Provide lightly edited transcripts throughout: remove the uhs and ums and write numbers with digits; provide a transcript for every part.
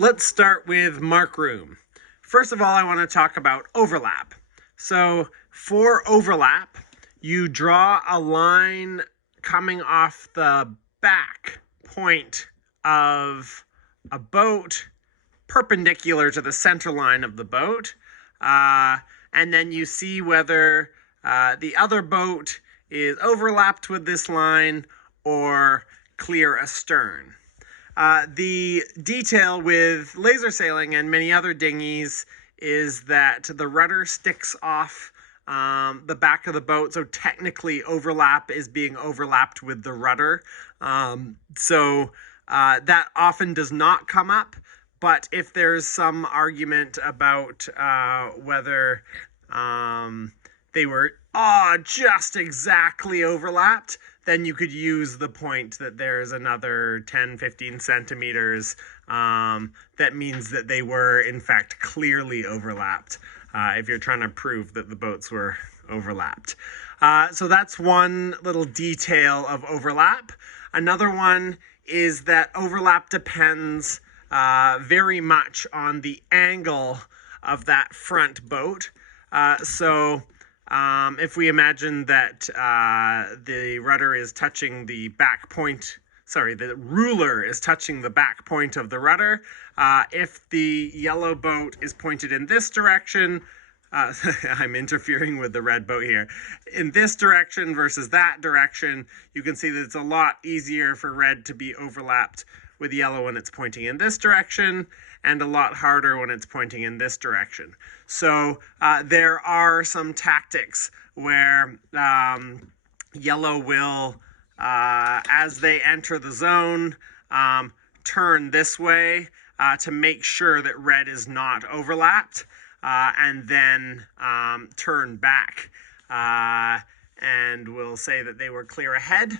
Let's start with mark room. First of all, I want to talk about overlap. So for overlap, you draw a line coming off the back point of a boat perpendicular to the center line of the boat. And then you see whether the other boat is overlapped with this line or clear astern. The detail with laser sailing and many other dinghies is that the rudder sticks off the back of the boat, so technically overlap is being overlapped with the rudder. That often does not come up, but if there's some argument about whether they were just exactly overlapped, then you could use the point that there's another 10-15 centimeters. That means that they were in fact clearly overlapped if you're trying to prove that the boats were overlapped. So that's one little detail of overlap. Another one is that overlap depends very much on the angle of that front boat. If we imagine that the rudder is touching the back point, the ruler is touching the back point of the rudder, if the yellow boat is pointed in this direction, I'm interfering with the red boat here, in this direction versus that direction, you can see that it's a lot easier for red to be overlapped with yellow when it's pointing in this direction, and a lot harder when it's pointing in this direction. So there are some tactics where yellow will, as they enter the zone, turn this way to make sure that red is not overlapped, and then turn back. And we'll say that they were clear ahead.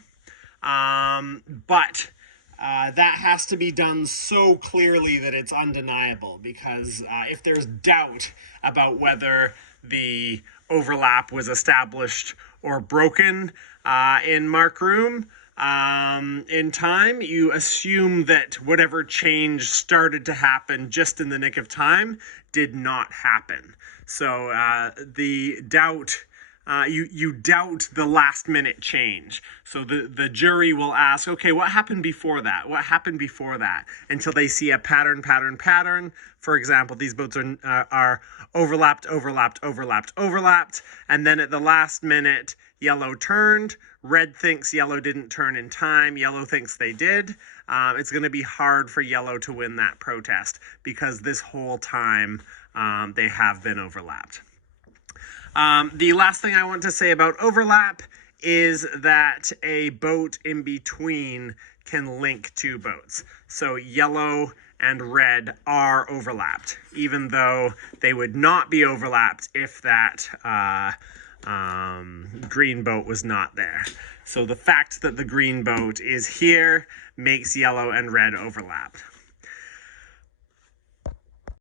That has to be done so clearly that it's undeniable, because if there's doubt about whether the overlap was established or broken in mark room in time, you assume that whatever change started to happen just in the nick of time did not happen. So the doubt... You doubt the last minute change. So the jury will ask, okay, what happened before that? What happened before that? Until they see a pattern. For example, these boats are overlapped, and then at the last minute, yellow turned. Red thinks yellow didn't turn in time. Yellow thinks they did. It's going to be hard for yellow to win that protest because this whole time they have been overlapped. The last thing I want to say about overlap is that a boat in between can link two boats. So yellow and red are overlapped, even though they would not be overlapped if that green boat was not there. So the fact that the green boat is here makes yellow and red overlap.